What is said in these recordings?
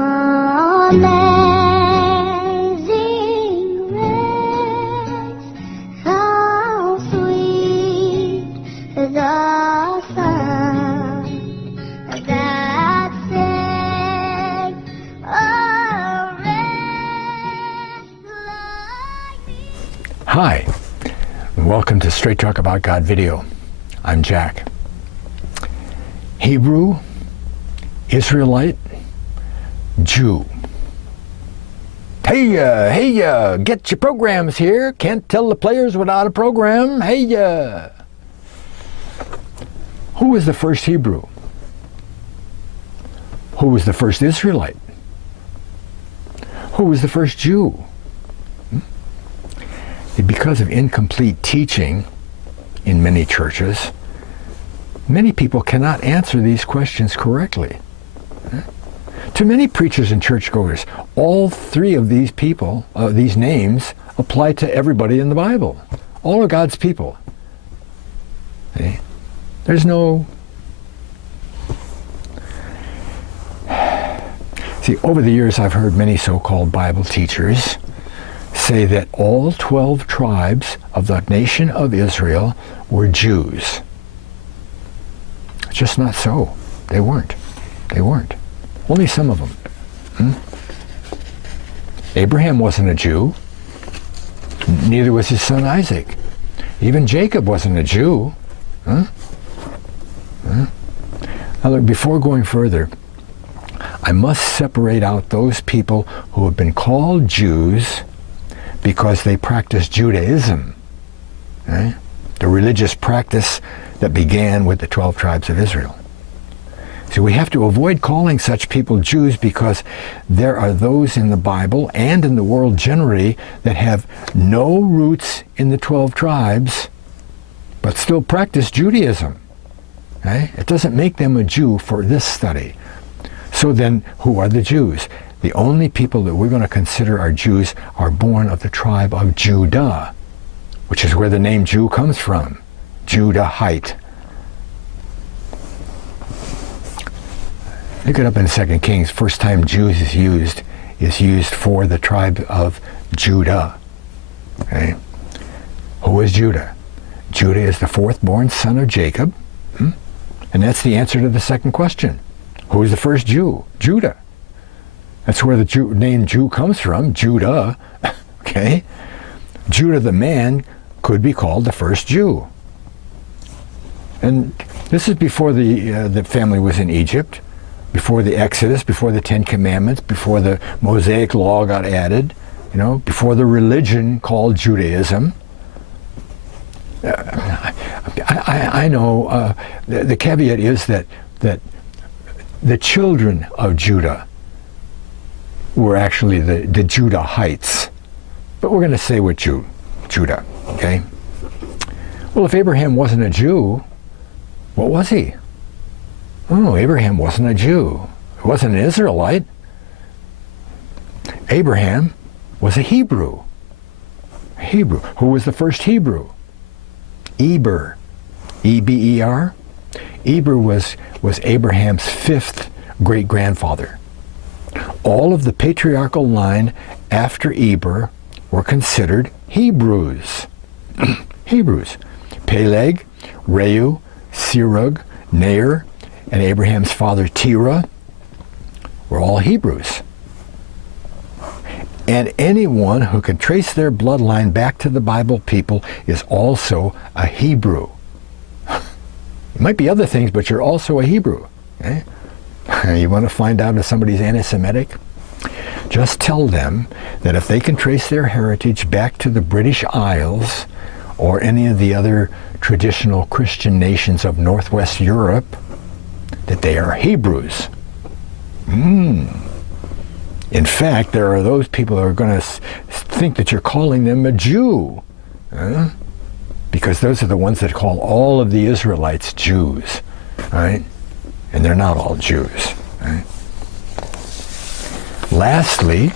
Amazing grace, how sweet the sound that saved a wretch like me. Hi, and welcome to Straight Talk About God video. I'm Jack. Hebrew, Israelite, Jew. Heyya, heyya, get your programs here. Can't tell the players without a program. Heyya. Who was the first Hebrew? Who was the first Israelite? Who was the first Jew? Because of incomplete teaching in many churches, many people cannot answer these questions correctly. To many preachers and churchgoers, all three of these people, these names, apply to everybody in the Bible. All are God's people. See? There's no... See, over the years I've heard many so-called Bible teachers say that all 12 tribes of the nation of Israel were Jews. It's just not so. They weren't. They weren't. Only some of them. Abraham wasn't a Jew. Neither was his son Isaac. Even Jacob wasn't a Jew. Now look, before going further, I must separate out those people who have been called Jews because they practice Judaism, the religious practice that began with the 12 tribes of Israel. So we have to avoid calling such people Jews because there are those in the Bible and in the world generally that have no roots in the 12 tribes but still practice Judaism. It doesn't make them a Jew for this study. So then, who are the Jews? The only people that we're going to consider are Jews are born of the tribe of Judah, which is where the name Jew comes from. Judahite. Look it up in 2 Kings. First time Jews is used for the tribe of Judah. Okay? Who is Judah? Judah is the fourth born son of Jacob. And that's the answer to the second question. Who is the first Jew? Judah. That's where the name Jew comes from, Judah. Okay? Judah the man could be called the first Jew. And this is before the family was in Egypt, before the Exodus, before the Ten Commandments, before the Mosaic Law got added, before the religion called Judaism. I know the caveat is that the children of Judah were actually the Judahites. But we're going to say with Judah, okay? Well, if Abraham wasn't a Jew, what was he? Oh, Abraham wasn't a Jew. He wasn't an Israelite. Abraham was a Hebrew. A Hebrew. Who was the first Hebrew? Eber. E-B-E-R. Eber was Abraham's fifth great-grandfather. All of the patriarchal line after Eber were considered Hebrews. Hebrews. Peleg, Reu, Serug, Nair, and Abraham's father Terah were all Hebrews. And anyone who can trace their bloodline back to the Bible people is also a Hebrew. You might be other things, but you're also a Hebrew. Okay? You want to find out if somebody's anti-Semitic? Just tell them that if they can trace their heritage back to the British Isles or any of the other traditional Christian nations of Northwest Europe, that they are Hebrews. In fact, there are those people who are going to think that you're calling them a Jew. Because those are the ones that call all of the Israelites Jews. Right? And they're not all Jews. Right? Lastly,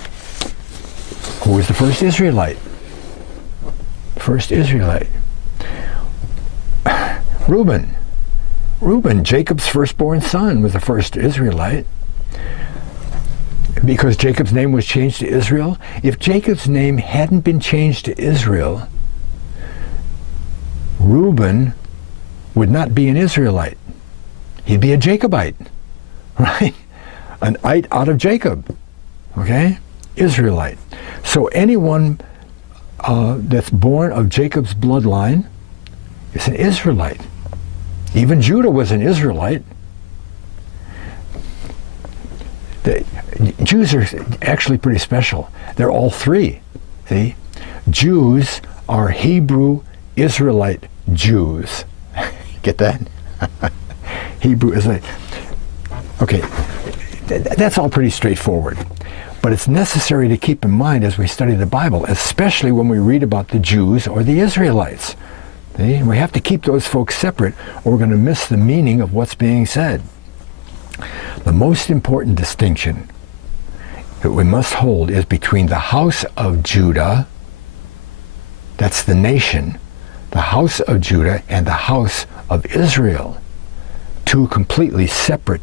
who was the first Israelite? First Israelite. Reuben. Reuben, Jacob's firstborn son, was the first Israelite. Because Jacob's name was changed to Israel? If Jacob's name hadn't been changed to Israel, Reuben would not be an Israelite. He'd be a Jacobite, right? An ite out of Jacob, okay? Israelite. So anyone that's born of Jacob's bloodline is an Israelite. Even Judah was an Israelite. The Jews are actually pretty special. They're all three, see? Jews are Hebrew Israelite Jews. Get that? Hebrew Israelite. Okay, that's all pretty straightforward. But it's necessary to keep in mind as we study the Bible, especially when we read about the Jews or the Israelites. See? We have to keep those folks separate or we're going to miss the meaning of what's being said. The most important distinction that we must hold is between the house of Judah, that's the nation, the house of Judah and the house of Israel. Two completely separate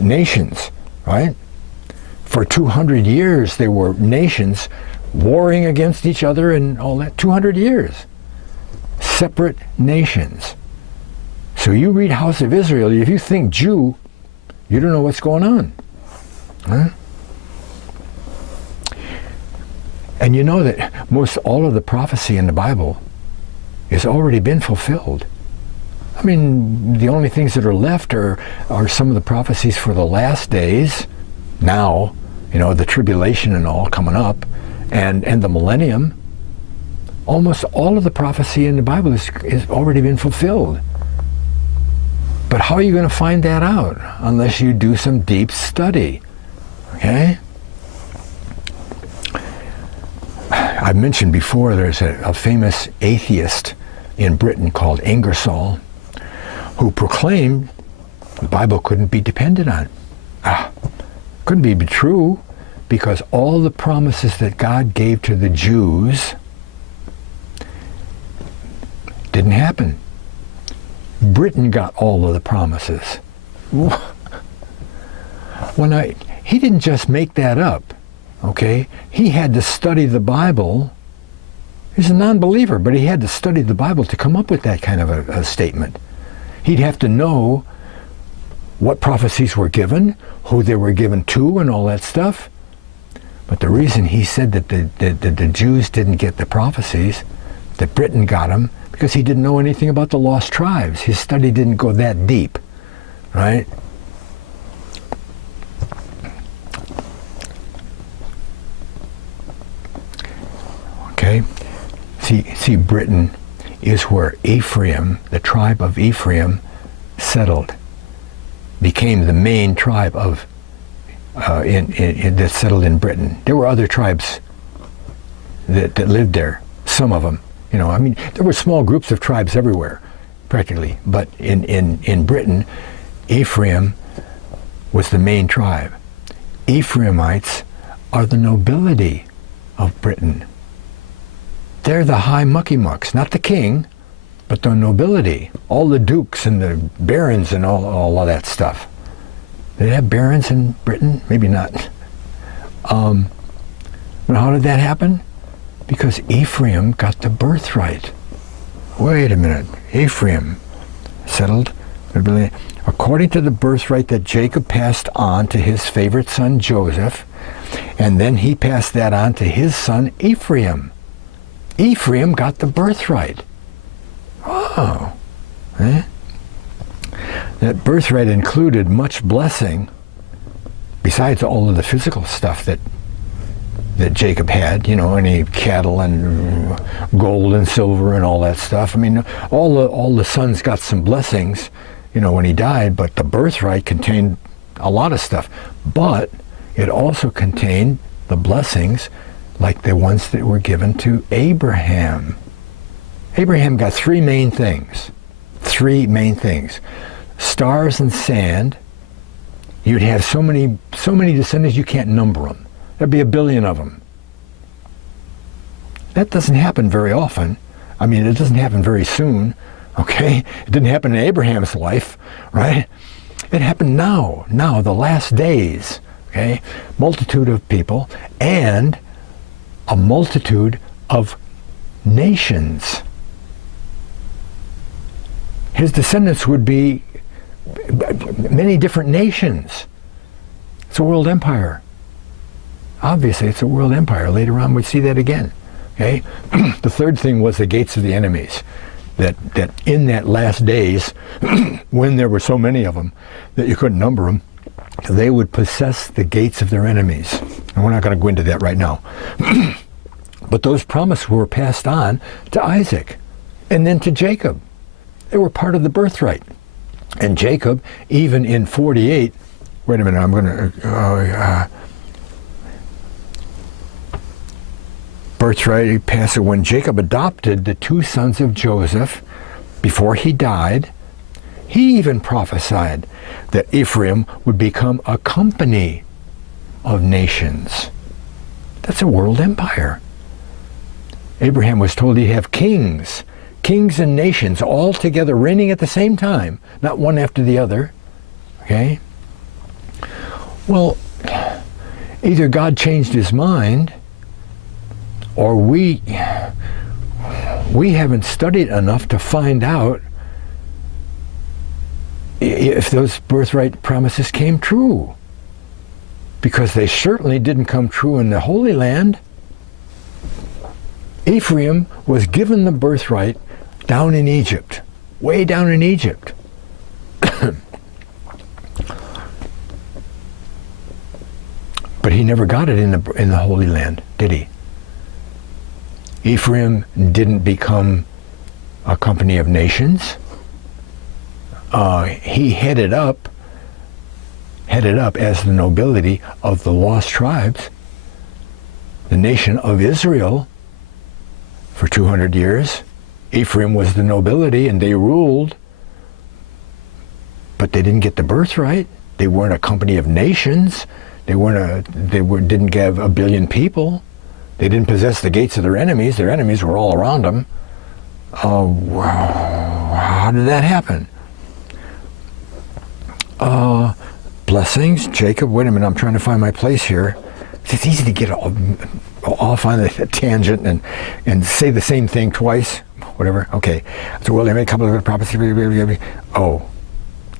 nations, right? For 200 years they were nations warring against each other and all that. 200 years. Separate nations. So you read House of Israel, if you think Jew, you don't know what's going on. Huh? And you know that most all of the prophecy in the Bible has already been fulfilled. I mean, the only things that are left are some of the prophecies for the last days, now, you know, the tribulation and all coming up, and the millennium. Almost all of the prophecy in the Bible has already been fulfilled. But how are you going to find that out unless you do some deep study? Okay? I've mentioned before there's a famous atheist in Britain called Ingersoll who proclaimed the Bible couldn't be depended on. Couldn't be true because all the promises that God gave to the Jews didn't happen. Britain got all of the promises. He didn't just make that up, okay? He had to study the Bible. He's a non-believer, but he had to study the Bible to come up with that kind of a statement. He'd have to know what prophecies were given, who they were given to, and all that stuff. But the reason he said that the Jews didn't get the prophecies, that Britain got them, because he didn't know anything about the lost tribes. His study didn't go that deep, right? Okay? See, Britain is where Ephraim, the tribe of Ephraim, settled, became the main tribe of that settled in Britain. There were other tribes that lived there, some of them. You know, I mean, there were small groups of tribes everywhere, practically. But in Britain, Ephraim was the main tribe. Ephraimites are the nobility of Britain. They're the high mucky-mucks, not the king, but the nobility. All the dukes and the barons and all of that stuff. Did they have barons in Britain? Maybe not. But how did that happen? Because Ephraim got the birthright. Wait a minute. Ephraim settled, according to the birthright that Jacob passed on to his favorite son Joseph, and then he passed that on to his son Ephraim. Ephraim got the birthright. Oh. Eh? That birthright included much blessing, besides all of the physical stuff that Jacob had, you know, any cattle and gold and silver and all that stuff. I mean, all the sons got some blessings, you know, when he died, but the birthright contained a lot of stuff. But it also contained the blessings like the ones that were given to Abraham. Abraham got three main things. Three main things. Stars and sand. You'd have so many descendants you can't number them. There'd be 1 billion of them. That doesn't happen very often. I mean, it doesn't happen very soon, okay? It didn't happen in Abraham's life, right? It happened now, the last days, Okay? Multitude of people and a multitude of nations. His descendants would be many different nations. It's a world empire. Obviously, it's a world empire. Later on, we see that again. Okay? The third thing was the gates of the enemies. That in that last days, when there were so many of them that you couldn't number them, they would possess the gates of their enemies. And we're not going to go into that right now. But those promises were passed on to Isaac and then to Jacob. They were part of the birthright. And Jacob, even in 48, wait a minute, I'm going to, birthright passed when Jacob adopted the two sons of Joseph before he died. He even prophesied that Ephraim would become a company of nations. That's a world empire. Abraham was told he'd have kings and nations all together reigning at the same time, not one after the other. Okay? Well, either God changed his mind, or we haven't studied enough to find out if those birthright promises came true. Because they certainly didn't come true in the Holy Land. Ephraim was given the birthright down in Egypt, way down in Egypt. But he never got it in the Holy Land, did he? Ephraim didn't become a company of nations. He headed up as the nobility of the lost tribes, the nation of Israel, for 200 years. Ephraim was the nobility and they ruled, but they didn't get the birthright. They weren't a company of nations. They didn't have a billion people. They didn't possess the gates of their enemies. Their enemies were all around them. How did that happen? Blessings, Jacob. Wait a minute, I'm trying to find my place here. It's easy to get off on a tangent and say the same thing twice. Whatever. Okay. So, well, they made a couple of prophecies. Oh,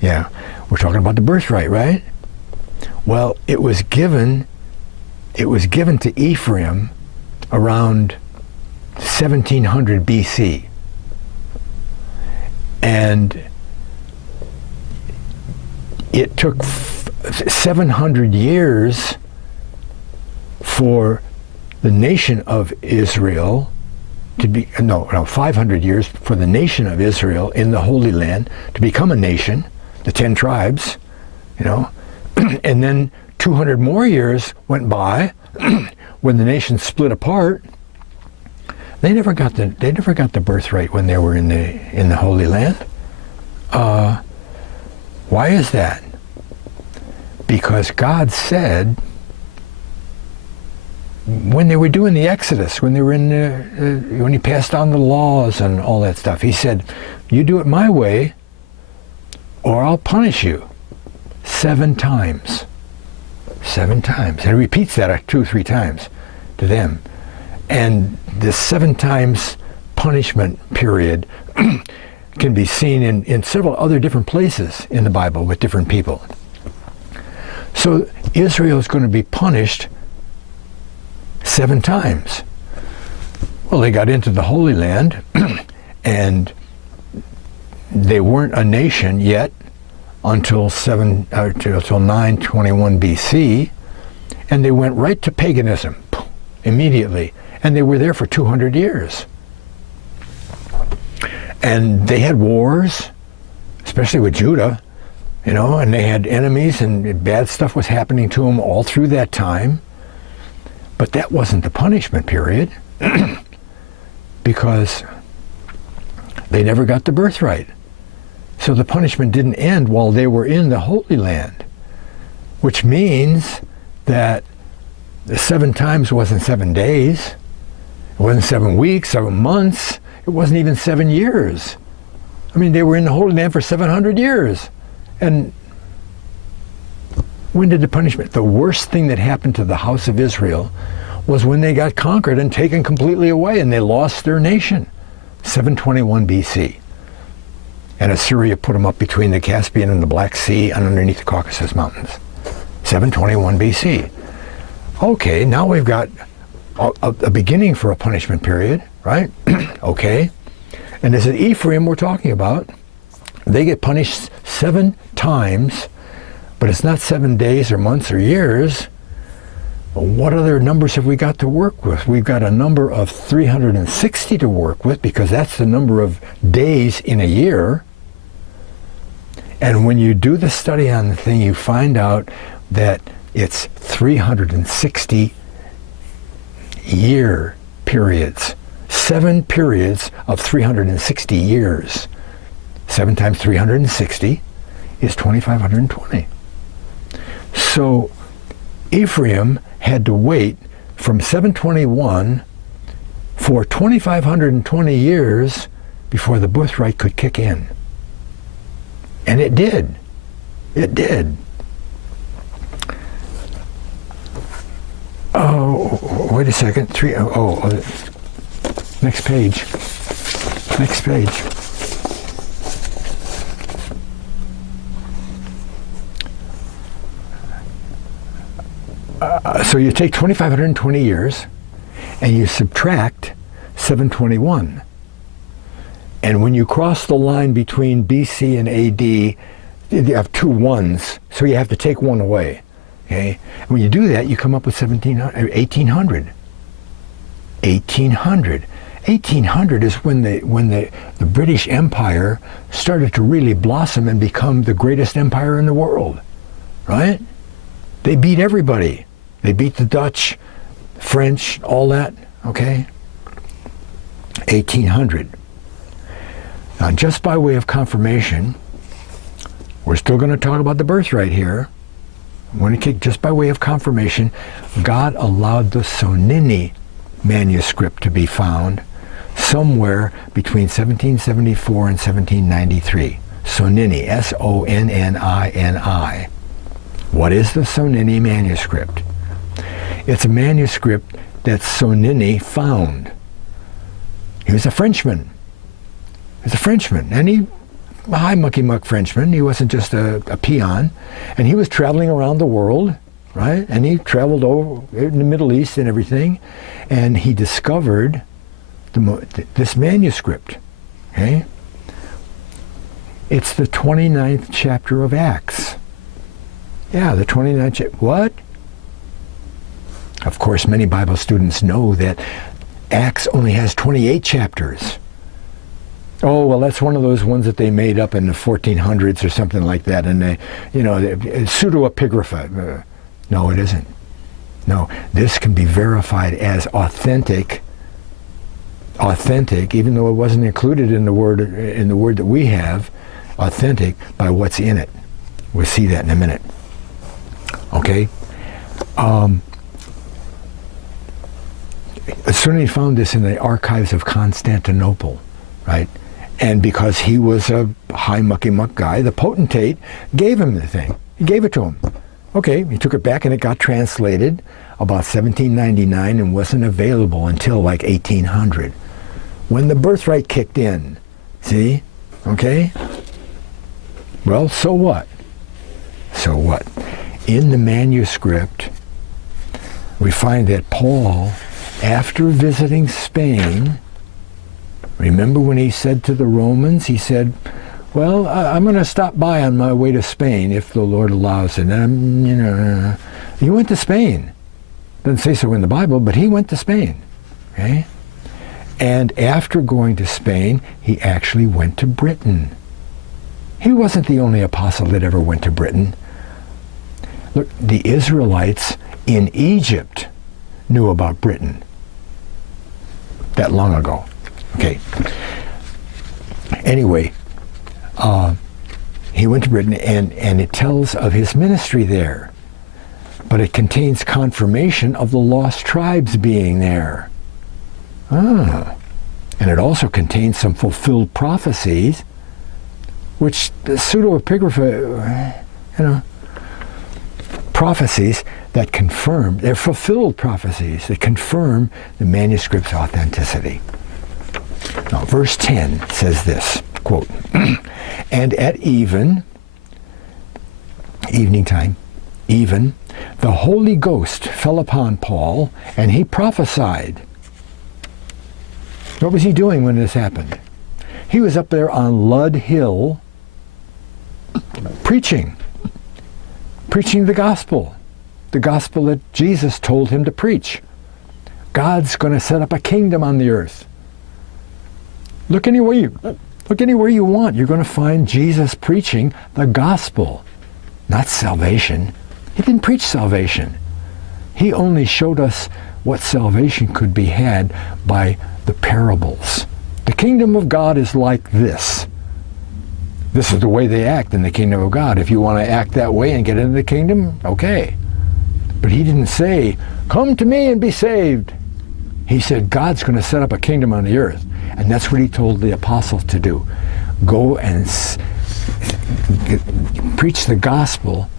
yeah. We're talking about the birthright, right? Well, it was given to Ephraim around 1700 BC. And it took 700 years for the nation of Israel to be, 500 years for the nation of Israel in the Holy Land to become a nation, the 10 tribes, and then 200 more years went by when the nation split apart. They never got the birthright when they were in the Holy Land. Why is that? Because God said, when they were doing the Exodus, when they were when he passed down the laws and all that stuff, he said, you do it my way or I'll punish you 7 times. 7 times. And he repeats that 2 or 3 times to them. And this 7 times punishment period can be seen in several other different places in the Bible with different people. So Israel is going to be punished 7 times. Well, they got into the Holy Land and they weren't a nation yet until 921 BC, and they went right to paganism immediately, and they were there for 200 years. And they had wars, especially with Judah, and they had enemies, and bad stuff was happening to them all through that time. But that wasn't the punishment period, because they never got the birthright. So the punishment didn't end while they were in the Holy Land, which means that the 7 times wasn't 7 days, it wasn't 7 weeks, 7 months, it wasn't even 7 years. I mean, they were in the Holy Land for 700 years. And When did the punishment? The worst thing that happened to the house of Israel was when they got conquered and taken completely away and they lost their nation. 721 BC. And Assyria put them up between the Caspian and the Black Sea and underneath the Caucasus Mountains. 721 BC. Okay, now we've got a beginning for a punishment period, right? Okay. And this is Ephraim we're talking about. They get punished 7 times, but it's not 7 days or months or years. What other numbers have we got to work with? We've got a number of 360 to work with because that's the number of days in a year. And when you do the study on the thing, you find out that it's 360 year periods. 7 periods of 360 years. 7 times 360 is 2,520. So Ephraim had to wait from 721 for 2,520 years before the birthright could kick in. And it did. It did. Oh, wait a second. Next page. Next page. So you take 2,520 years and you subtract 721. And when you cross the line between BC and AD, you have 2 ones, so you have to take 1 away. Okay? And when you do that, you come up with 1800. 1800. 1800 is when the British Empire started to really blossom and become the greatest empire in the world. Right? They beat everybody. They beat the Dutch, French, all that. Okay? 1800. Now, just by way of confirmation, we're still going to talk about the birthright here. Just by way of confirmation, God allowed the Sonini manuscript to be found somewhere between 1774 and 1793. Sonini, S-O-N-N-I-N-I. What is the Sonini manuscript? It's a manuscript that Sonini found. He was a Frenchman. He's a Frenchman, and a high mucky-muck Frenchman. He wasn't just a peon. And he was traveling around the world, right? And he traveled over in the Middle East and everything, and he discovered this manuscript, okay? It's the 29th chapter of Acts. Yeah, the 29th chapter. What? Of course, many Bible students know that Acts only has 28 chapters. Oh, well, that's one of those ones that they made up in the 1400s or something like that, and they, pseudo-epigrapha. No, it isn't. No, this can be verified as authentic, even though it wasn't included in the word that we have, authentic by what's in it. We'll see that in a minute. Okay? Certainly found this in the archives of Constantinople, right? And because he was a high mucky-muck guy, the potentate gave him the thing. He gave it to him. Okay, he took it back and it got translated about 1799 and wasn't available until like 1800, when the birthright kicked in. See? Okay? Well, so what? So what? In the manuscript, we find that Paul, after visiting Spain, remember when he said to the Romans, he said, well, I'm going to stop by on my way to Spain if the Lord allows it. And, he went to Spain. Doesn't say so in the Bible, but he went to Spain. Okay? And after going to Spain, he actually went to Britain. He wasn't the only apostle that ever went to Britain. Look, the Israelites in Egypt knew about Britain that long ago. Okay. Anyway, he went to Britain, and it tells of his ministry there. But it contains confirmation of the lost tribes being there. And it also contains some fulfilled prophecies, which the pseudo-epigrapha, prophecies that confirm, they're fulfilled prophecies that confirm the manuscript's authenticity. Now, verse 10 says this, quote, and at evening time, the Holy Ghost fell upon Paul, and he prophesied. What was he doing when this happened? He was up there on Lud Hill preaching the gospel that Jesus told him to preach. God's going to set up a kingdom on the earth. Look anywhere you want. You're going to find Jesus preaching the gospel, not salvation. He didn't preach salvation. He only showed us what salvation could be had by the parables. The kingdom of God is like this. This is the way they act in the kingdom of God. If you want to act that way and get into the kingdom, okay. But he didn't say, come to me and be saved. He said, God's going to set up a kingdom on the earth. And that's what he told the apostles to do. Go and preach the gospel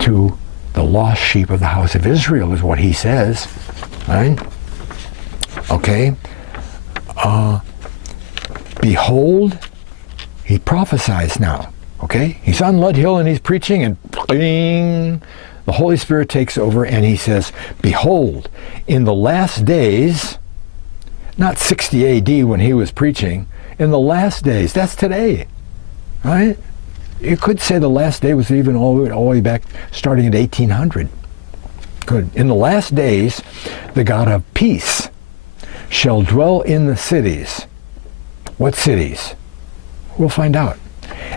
to the lost sheep of the house of Israel, is what he says. Right? Okay. Behold, he prophesies now. Okay? He's on Lud Hill and he's preaching, and bling, the Holy Spirit takes over and he says, behold, in the last days, not 60 AD when he was preaching, in the last days, that's today, right? You could say the last day was even all the way back, starting at 1800. Good. In the last days, the God of peace shall dwell in the cities. What cities? We'll find out.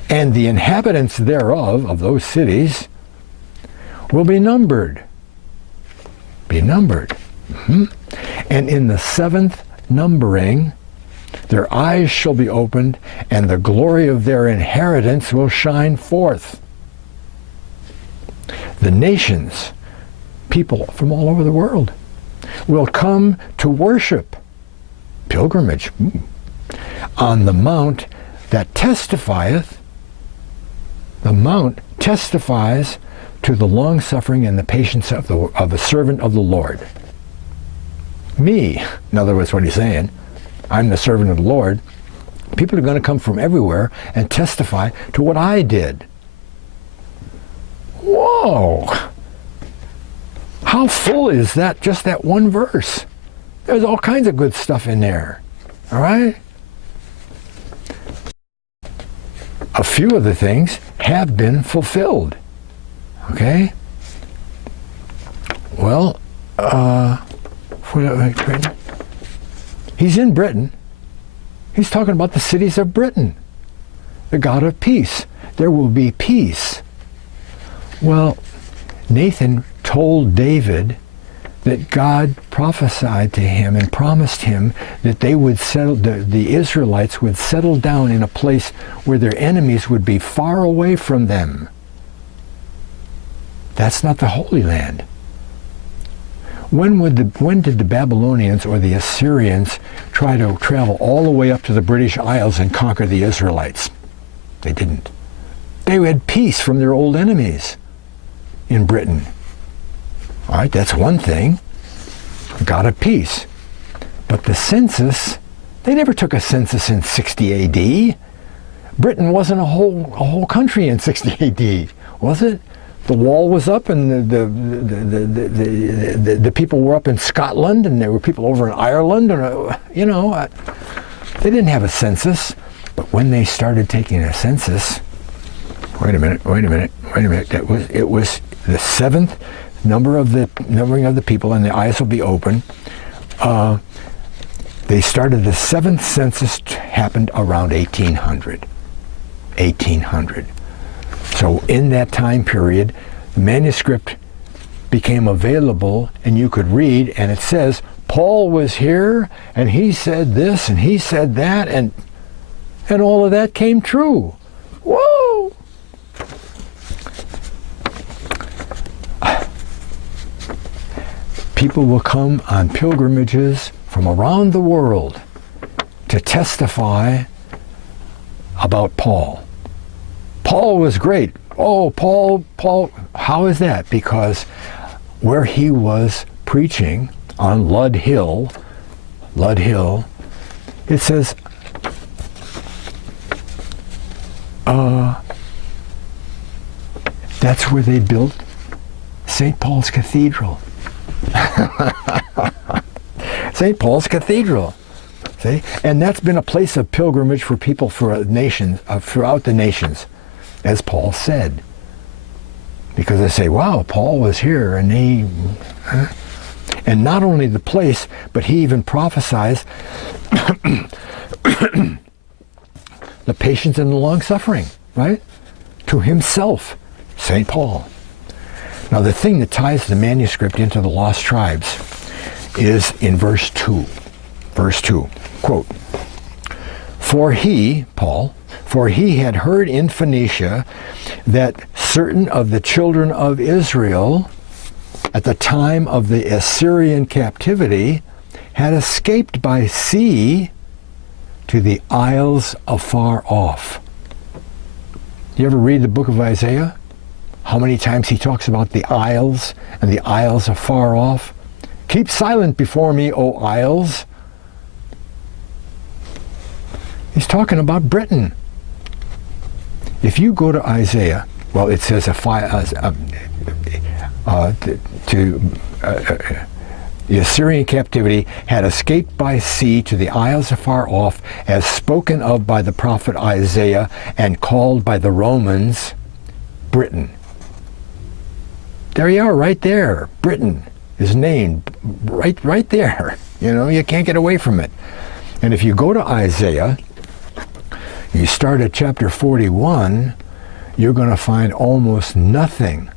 And the inhabitants thereof, of those cities, will be numbered. Be numbered. Mm-hmm. And in the seventh numbering, their eyes shall be opened, and the glory of their inheritance will shine forth. The nations, people from all over the world, will come to worship, pilgrimage, on the mount that testifieth. The mount testifies to the long-suffering and the patience of the servant of the Lord. Me, in other words, what he's saying, I'm the servant of the Lord. People are going to come from everywhere and testify to what I did. Whoa! How full is that, just that one verse? There's all kinds of good stuff in there. All right? A few of the things have been fulfilled. Okay? Well, he's in Britain. He's talking about the cities of Britain. The God of peace. There will be peace. Well, Nathan told David that God prophesied to him and promised him that they would settle, the Israelites would settle down in a place where their enemies would be far away from them. That's not the Holy Land. When did the Babylonians or the Assyrians try to travel all the way up to the British Isles and conquer the Israelites? They didn't. They had peace from their old enemies in Britain. All right, that's one thing. God of peace. But the census, they never took a census in 60 AD. Britain wasn't a whole country in 60 AD, was it? The wall was up, and the people were up in Scotland, and there were people over in Ireland, and they didn't have a census. But when they started taking a census, wait a minute. It was the seventh numbering of the people, and the eyes will be open. They started the seventh census, happened around 1800. 1800. So in that time period, the manuscript became available, and you could read, and it says, Paul was here, and he said this, and he said that, and all of that came true. Whoa! People will come on pilgrimages from around the world to testify about Paul. Paul was great. Oh, Paul, How is that? Because where he was preaching on Lud Hill, it says, that's where they built St. Paul's Cathedral. St. Paul's Cathedral. See? And that's been a place of pilgrimage for people for nations, throughout the nations, as Paul said. Because they say, wow, Paul was here, and he... And not only the place, but he even prophesies the patience and the long-suffering, right? To himself, St. Paul. Now the thing that ties the manuscript into the lost tribes is in verse 2. Verse 2, quote, for he had heard in Phoenicia that certain of the children of Israel at the time of the Assyrian captivity had escaped by sea to the isles afar off. You ever read the book of Isaiah? How many times he talks about the isles and the isles afar off? Keep silent before me, O isles. He's talking about Britain. If you go to Isaiah, well, it says the Assyrian captivity had escaped by sea to the isles afar off, as spoken of by the prophet Isaiah and called by the Romans Britain. There you are, right there. Britain is named right there. You know, you can't get away from it. And if you go to Isaiah, you start at chapter 41, you're going to find almost nothing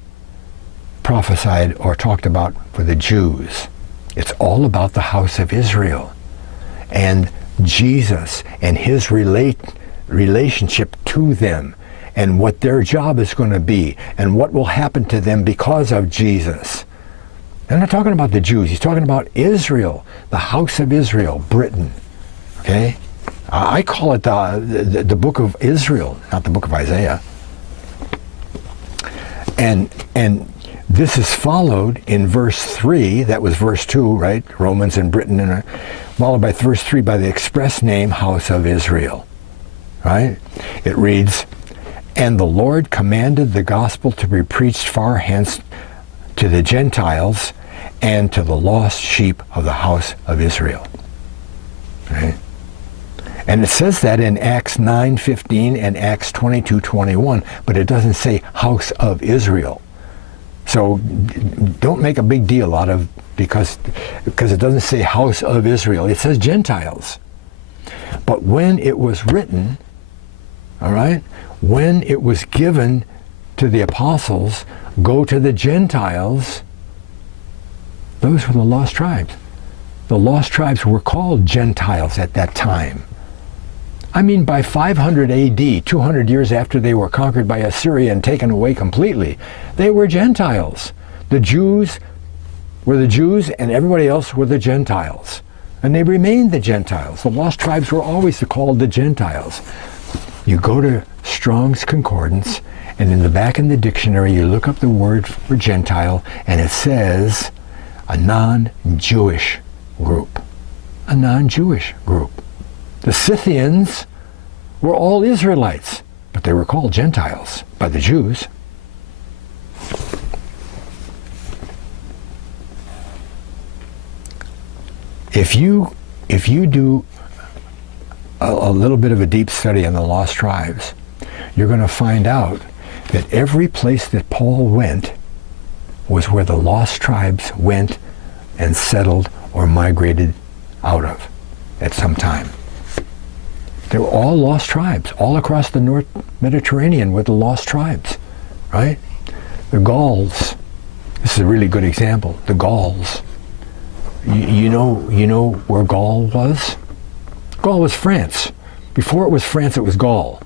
prophesied or talked about for the Jews. It's all about the house of Israel and Jesus and his relationship to them and what their job is going to be and what will happen to them because of Jesus. I'm not talking about the Jews. He's talking about Israel, the house of Israel, Britain. Okay? I call it the book of Israel, not the book of Isaiah. And this is followed in verse 3, that was verse 2, right? Romans and Britain, and followed by verse 3 by the express name house of Israel, right? It reads, and the Lord commanded the gospel to be preached far hence to the Gentiles and to the lost sheep of the house of Israel. Right? And it says that in Acts 9:15 and Acts 22:21, but it doesn't say house of Israel. So don't make a big deal out of, because it doesn't say house of Israel. It says Gentiles. But when it was written, all right, when it was given to the apostles, go to the Gentiles, those were the lost tribes. The lost tribes were called Gentiles at that time. I mean, by 500 AD, 200 years after they were conquered by Assyria and taken away completely, they were Gentiles. The Jews were the Jews and everybody else were the Gentiles. And they remained the Gentiles. The lost tribes were always called the Gentiles. You go to Strong's Concordance, and in the back in the dictionary, you look up the word for Gentile, and it says a non-Jewish group. A non-Jewish group. The Scythians were all Israelites, but they were called Gentiles by the Jews. If you do a little bit of a deep study on the lost tribes, you're going to find out that every place that Paul went was where the lost tribes went and settled or migrated out of at some time. They were all lost tribes. All across the North Mediterranean were the lost tribes, right? The Gauls. This is a really good example. The Gauls. You know where Gaul was? Gaul was France. Before it was France, it was Gaul.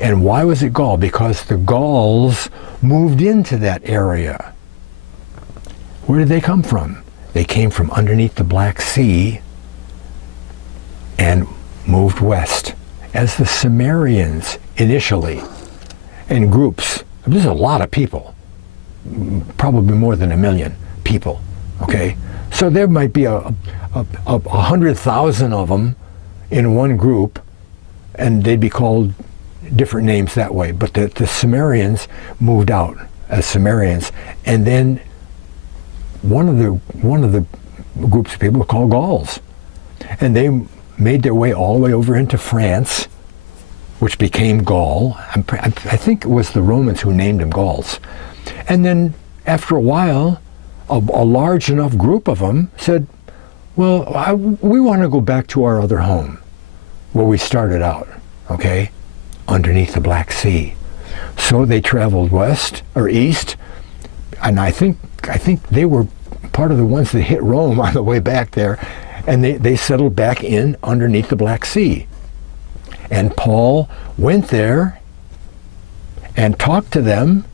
And why was it Gaul? Because the Gauls moved into that area. Where did they come from? They came from underneath the Black Sea and moved west as the Sumerians initially in groups. There's a lot of people. probably more than 1 million people, okay? So there might be a 100,000 of them in one group, and they'd be called different names that way. But the Sumerians moved out as Sumerians, and then one of the groups of people were called Gauls, and they made their way all the way over into France, which became Gaul. I think it was the Romans who named them Gauls. And then after a while, a large enough group of them said, well, we want to go back to our other home, where we started out, okay, underneath the Black Sea. So they traveled west or east, and I think they were part of the ones that hit Rome on the way back there, and they settled back in underneath the Black Sea. And Paul went there and talked to them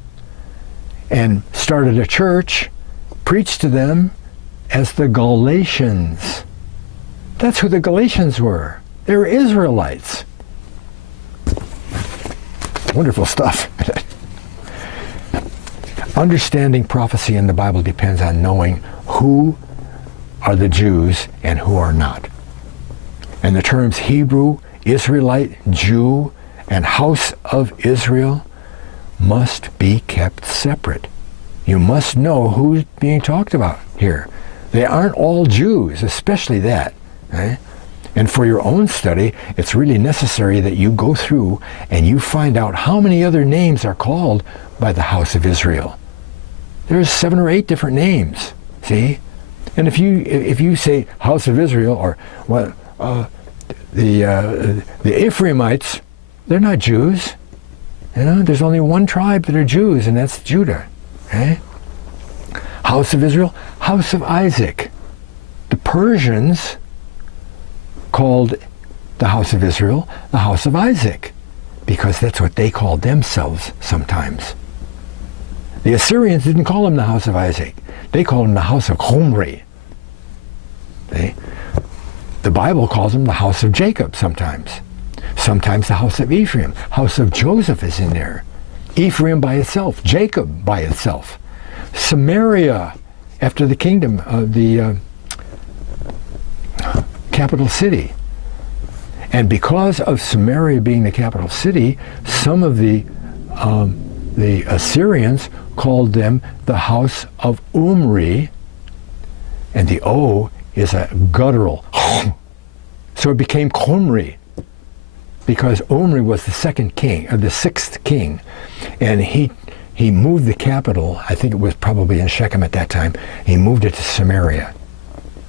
and started a church, preached to them as the Galatians. That's who the Galatians were. They were Israelites. Wonderful stuff. Understanding prophecy in the Bible depends on knowing who are the Jews and who are not. And the terms Hebrew, Israelite, Jew, and house of Israel must be kept separate. You must know who's being talked about here. They aren't all Jews, especially that. Right? And for your own study, it's really necessary that you go through and you find out how many other names are called by the house of Israel. There's 7 or 8 different names, see? And if you say house of Israel, or the Ephraimites, they're not Jews. You know, there's only one tribe that are Jews, and that's Judah. Okay? House of Israel, house of Isaac. The Persians called the house of Israel the house of Isaac, because that's what they called themselves sometimes. The Assyrians didn't call them the house of Isaac. They called them the house of Omri. The Bible calls them the house of Jacob sometimes. Sometimes the house of Ephraim. House of Joseph is in there. Ephraim by itself. Jacob by itself. Samaria, after the kingdom of the capital city. And because of Samaria being the capital city, some of the Assyrians called them the house of Omri, and the O is a guttural. So it became Omri, because Omri was the second king, or the 6th king, and he moved the capital, I think it was probably in Shechem at that time, he moved it to Samaria,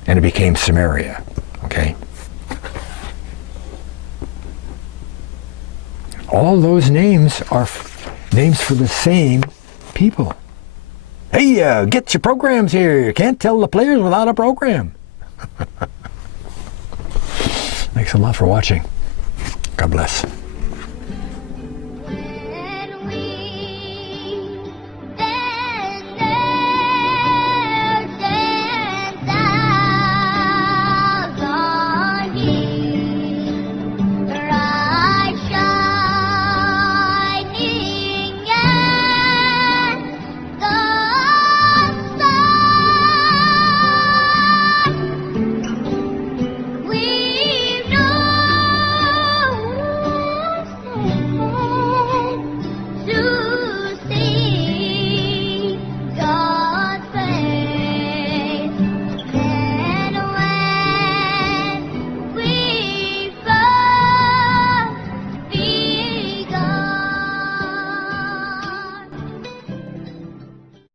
and it became Samaria, okay? All those names are names for the same people. Hey, get your programs here. You can't tell the players without a program. Thanks a lot for watching. God bless.